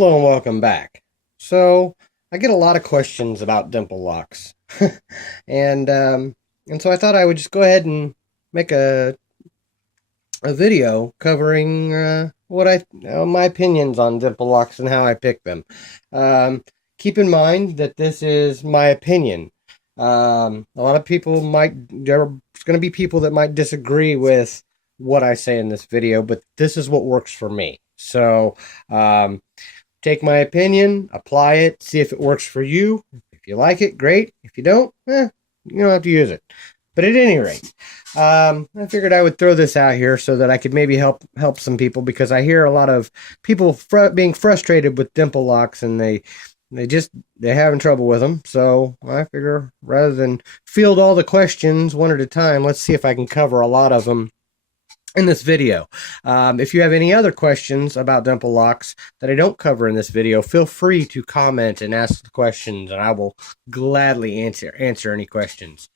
Hello and welcome back. So I get a lot of questions about dimple locks, and um, and so I thought I would just go ahead and make a video covering what my opinions on dimple locks and how I pick them. Keep in mind that this is my opinion. A lot of people there's going to be people that might disagree with what I say in this video, but this is what works for me. So um, take my opinion, apply it, see if it works for you. If you like it, great. If you don't, you don't have to use it. But at any rate, I figured I would throw this out here so that I could maybe help some people, because I hear a lot of people being frustrated with dimple locks, and they're having trouble with them. So I figure rather than field all the questions one at a time, let's see if I can cover a lot of them in this video. If you have any other questions about dimple locks that I don't cover in this video, feel free to comment and ask the questions, and I will gladly answer any questions.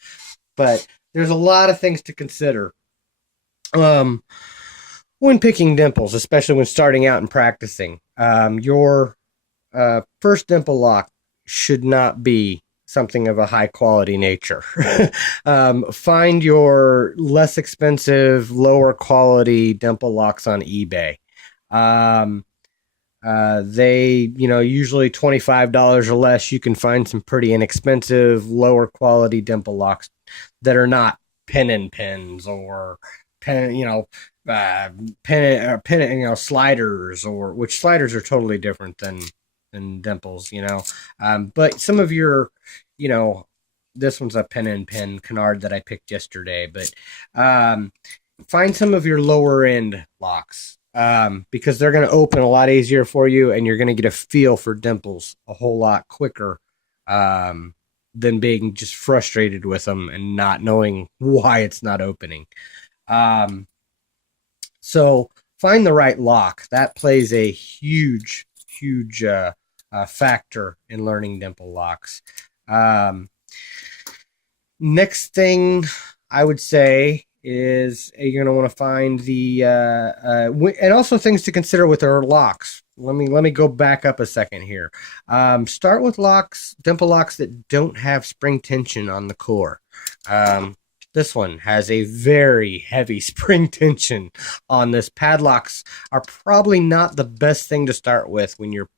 But there's a lot of things to consider when picking dimples, especially when starting out and practicing. Your first dimple lock should not be something of a high quality nature. Find your less expensive, lower quality dimple locks on eBay. They, usually $25 or less, you can find some pretty inexpensive, lower quality dimple locks that are not pin and pins or sliders, or which sliders are totally different than dimples, but some of your, this one's a pin and pin canard that I picked yesterday, but find some of your lower end locks, because they're going to open a lot easier for you, and you're going to get a feel for dimples a whole lot quicker than being just frustrated with them and not knowing why it's not opening. So find the right lock. That plays a huge factor in learning dimple locks. Next thing I would say is you're going to want to find the and also things to consider with our locks. Let me go back up a second here. Start with dimple locks that don't have spring tension on the core. This one has a very heavy spring tension on this. Padlocks are probably not the best thing to start with when you're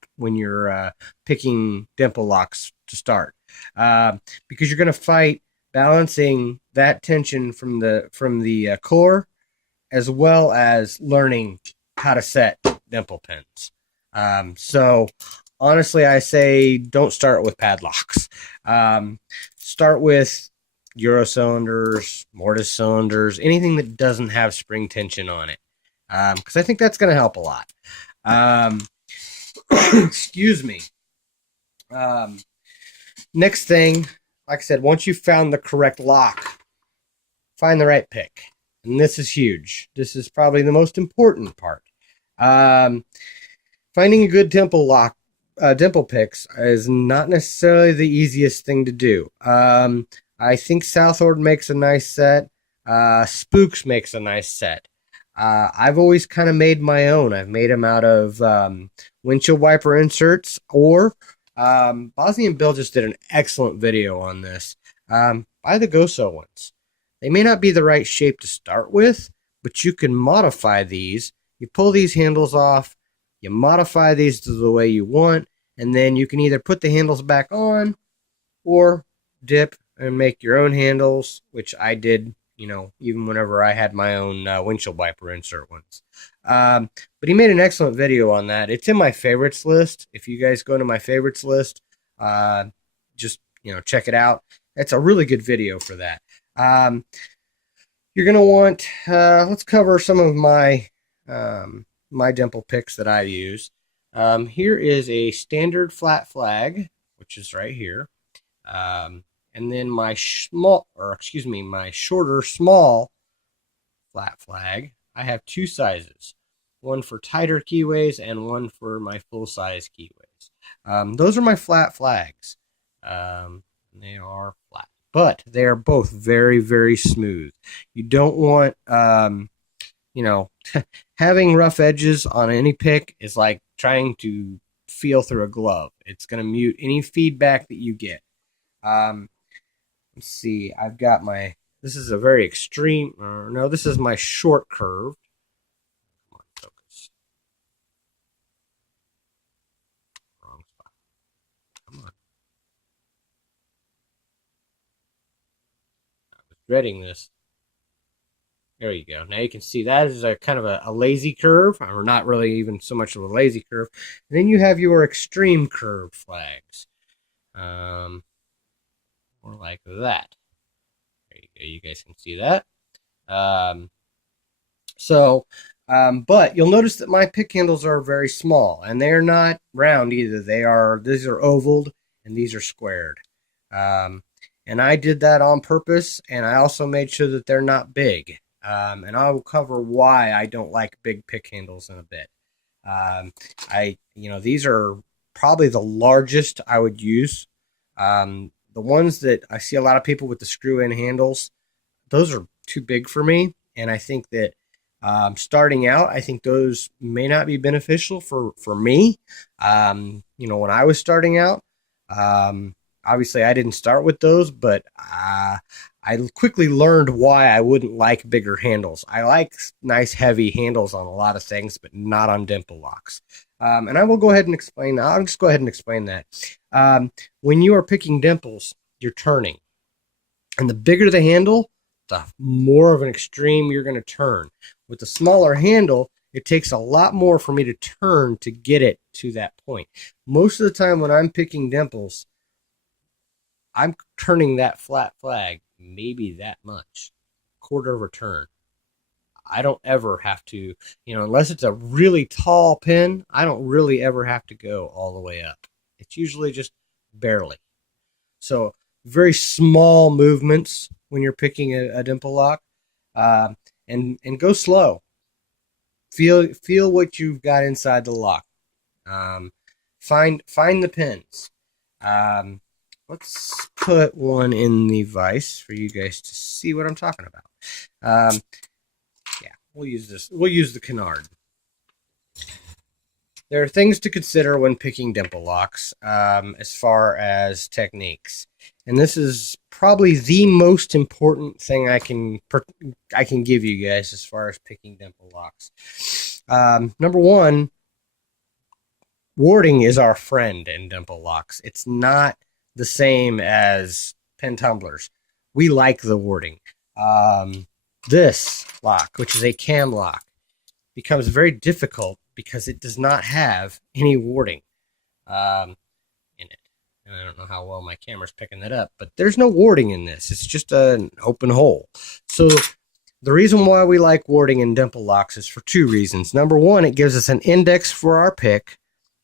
picking dimple locks to start, because you're going to fight balancing that tension from the core, as well as learning how to set dimple pins. So honestly, I say don't start with padlocks. Start with Euro cylinders, mortise cylinders, anything that doesn't have spring tension on it, because I think that's going to help a lot. Excuse me. Next thing, like I said, once you've found the correct lock, find the right pick. And this is huge. This is probably the most important part. Finding a good dimple picks is not necessarily the easiest thing to do. I think Southord makes a nice set. Spooks makes a nice set. I've always kind of made my own. I've made them out of windshield wiper inserts, or Bosnian Bill just did an excellent video on this. Buy the Goso ones. They may not be the right shape to start with, but you can modify these. You pull these handles off, you modify these to the way you want, and then you can either put the handles back on or dip and make your own handles, which I did, even whenever I had my own windshield wiper insert ones. But he made an excellent video on that. It's in my favorites list. If you guys go to my favorites list, just, check it out. It's a really good video for that. You're going to want, let's cover some of my dimple picks that I use. Here is a standard flat flag, which is right here. And then my shorter small flat flag. I have two sizes, one for tighter keyways and one for my full size keyways. Those are my flat flags. They are flat, but they are both very, very smooth. You don't want, having rough edges on any pick is like trying to feel through a glove. It's going to mute any feedback that you get. Let's see. I've got this is a very extreme, no, this is my short curve. Come on, focus. Wrong spot. Come on. I was dreading this. There you go. Now you can see that is a kind of a lazy curve, or not really even so much of a lazy curve. And then you have your extreme curve flags. More like that. There you go. You guys can see that. But you'll notice that my pick handles are very small, and they're not round either. These are ovaled, and these are squared. And I did that on purpose, and I also made sure that they're not big. And I will cover why I don't like big pick handles in a bit. These are probably the largest I would use. The ones that I see a lot of people with the screw-in handles, those are too big for me. And I think that starting out, I think those may not be beneficial for me. When I was starting out, obviously I didn't start with those, but I quickly learned why I wouldn't like bigger handles. I like nice heavy handles on a lot of things, but not on dimple locks. And I will go ahead and explain. I'll just go ahead and explain that. When you are picking dimples, you're turning. And the bigger the handle, the more of an extreme you're going to turn. With the smaller handle, it takes a lot more for me to turn to get it to that point. Most of the time when I'm picking dimples, I'm turning that flat flag maybe that much, quarter of a turn. I don't ever have to, unless it's a really tall pin, I don't really ever have to go all the way up. It's usually just barely. So very small movements when you're picking a dimple lock, and go slow. Feel what you've got inside the lock. Find the pins. Let's put one in the vise for you guys to see what I'm talking about. We'll use this. We'll use the canard. There are things to consider when picking dimple locks, as far as techniques. And this is probably the most important thing I can give you guys as far as picking dimple locks. Number one, warding is our friend in dimple locks. It's not the same as pin tumblers. We like the warding. This lock, which is a cam lock, becomes very difficult because it does not have any warding in it. And I don't know how well my camera's picking that up, but there's no warding in this. It's just an open hole. So the reason why we like warding in dimple locks is for two reasons. Number one, it gives us an index for our pick.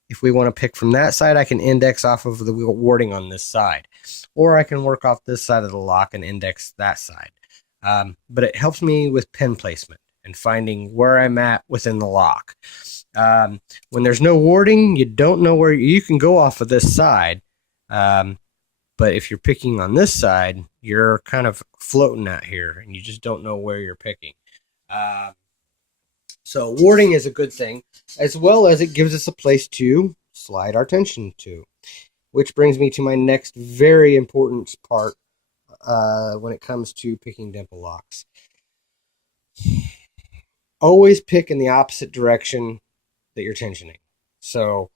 If we want to pick from that side, I can index off of the warding on this side. Or I can work off this side of the lock and index that side. But it helps me with pin placement and finding where I'm at within the lock. When there's no warding, you don't know where you can go off of this side. But if you're picking on this side, you're kind of floating out here and you just don't know where you're picking. So warding is a good thing, as well as it gives us a place to slide our tension to, which brings me to my next very important part when it comes to picking dimple locks. Always pick in the opposite direction that you're tensioning. So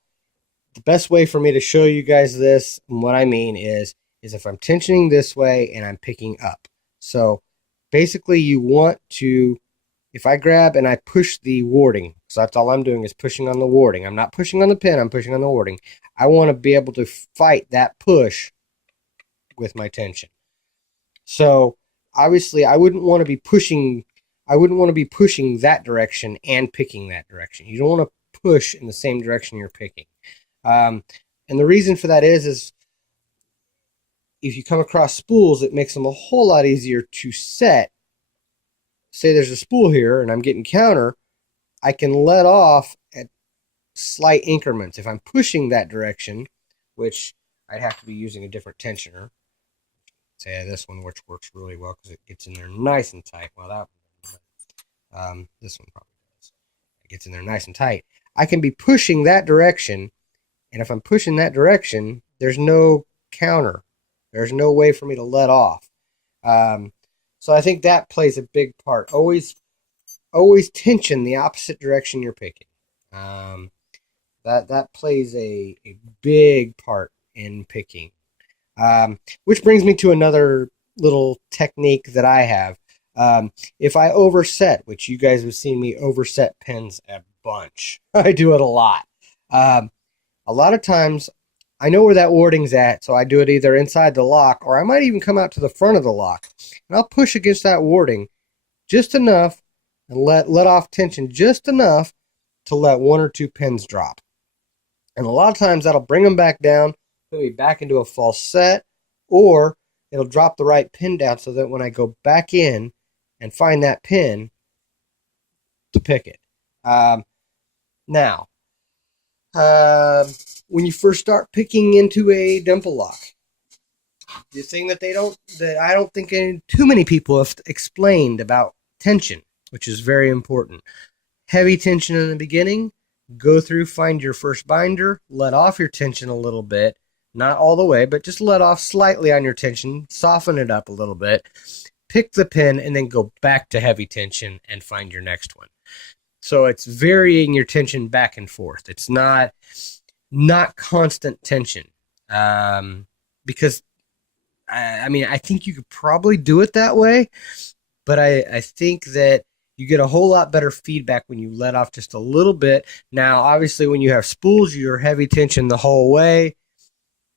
the best way for me to show you guys this, and what I mean is if I'm tensioning this way and I'm picking up. So basically you want to, if I grab and I push the warding, so that's all I'm doing is pushing on the warding. I'm not pushing on the pin, I'm pushing on the warding. I want to be able to fight that push with my tension. So obviously I wouldn't want to be pushing that direction and picking that direction. You don't want to push in the same direction you're picking. And the reason for that is if you come across spools, it makes them a whole lot easier to set. Say there's a spool here and I'm getting counter, I can let off at slight increments. If I'm pushing that direction, which I'd have to be using a different tensioner, say this one, which works really well because it gets in there nice and tight. Well, this one probably does. It gets in there nice and tight. I can be pushing that direction And if I'm pushing that direction, there's no counter. There's no way for me to let off. Um, so I think that plays a big part. Always tension the opposite direction you're picking. Um, that plays a big part in picking. Which brings me to another little technique that I have. If I overset, which you guys have seen me overset pins a bunch, I do it a lot. Um, a lot of times, I know where that warding's at, so I do it either inside the lock or I might even come out to the front of the lock, and I'll push against that warding just enough and let off tension just enough to let one or two pins drop. And a lot of times that'll bring them back down, put me back into a false set, or it'll drop the right pin down so that when I go back in and find that pin to pick it. Now, when you first start picking into a dimple lock, the thing that I don't think too many people have explained about tension, which is very important. Heavy tension in the beginning, go through, find your first binder, let off your tension a little bit, not all the way, but just let off slightly on your tension, soften it up a little bit, pick the pin, and then go back to heavy tension and find your next one. So it's varying your tension back and forth. It's not constant tension, because I think you could probably do it that way, but I think that you get a whole lot better feedback when you let off just a little bit. Now, obviously, when you have spools, you're heavy tension the whole way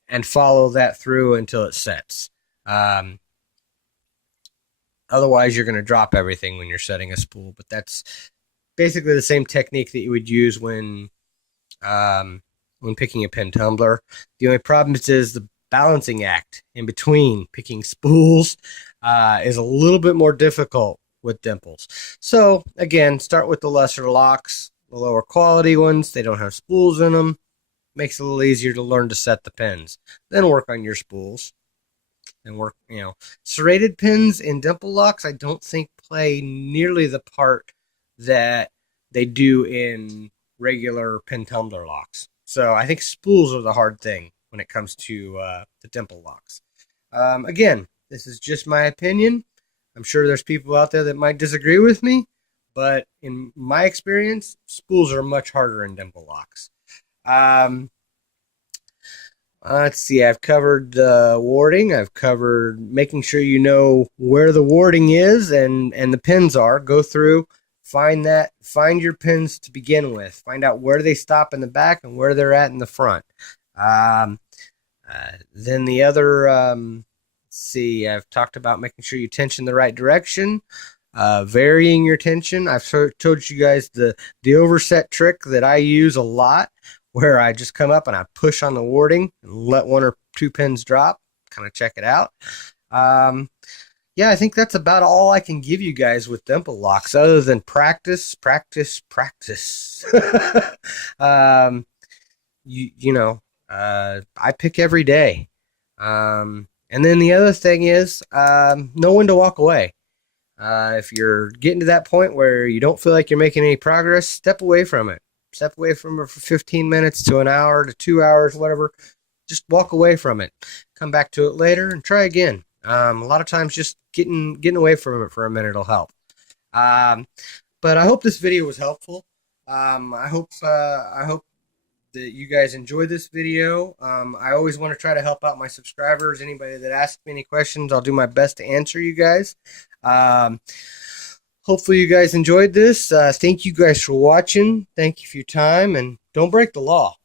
and follow that through until it sets. Otherwise, you're going to drop everything when you're setting a spool, but that's basically the same technique that you would use when picking a pin tumbler. The only problem is the balancing act in between picking spools is a little bit more difficult with dimples. So again, start with the lesser locks, the lower quality ones. They don't have spools in them. Makes it a little easier to learn to set the pins. Then work on your spools and work, serrated pins in dimple locks I don't think play nearly the part that they do in regular pin tumbler locks. So I think spools are the hard thing when it comes to the dimple locks. Again, this is just my opinion. I'm sure there's people out there that might disagree with me, but in my experience, spools are much harder in dimple locks. Let's see, I've covered the warding. I've covered making sure you know where the warding is and the pins are. Go through, find your pins to begin with. Find out where they stop in the back and where they're at in the front. Then the other, I've talked about making sure you tension the right direction, varying your tension. I've told you guys the overset trick that I use a lot, where I just come up and I push on the warding and let one or two pins drop, kind of check it out. I think that's about all I can give you guys with dimple locks, other than practice. I pick every day. And then the other thing is, know when to walk away. If you're getting to that point where you don't feel like you're making any progress, step away from it. Step away from it for 15 minutes to an hour to 2 hours, whatever. Just walk away from it. Come back to it later and try again. A lot of times just getting away from it for a minute will help. But I hope this video was helpful. I hope that you guys enjoyed this video. I always want to try to help out my subscribers. Anybody that asks me any questions, I'll do my best to answer you guys. Hopefully you guys enjoyed this. Thank you guys for watching. Thank you for your time, and don't break the law.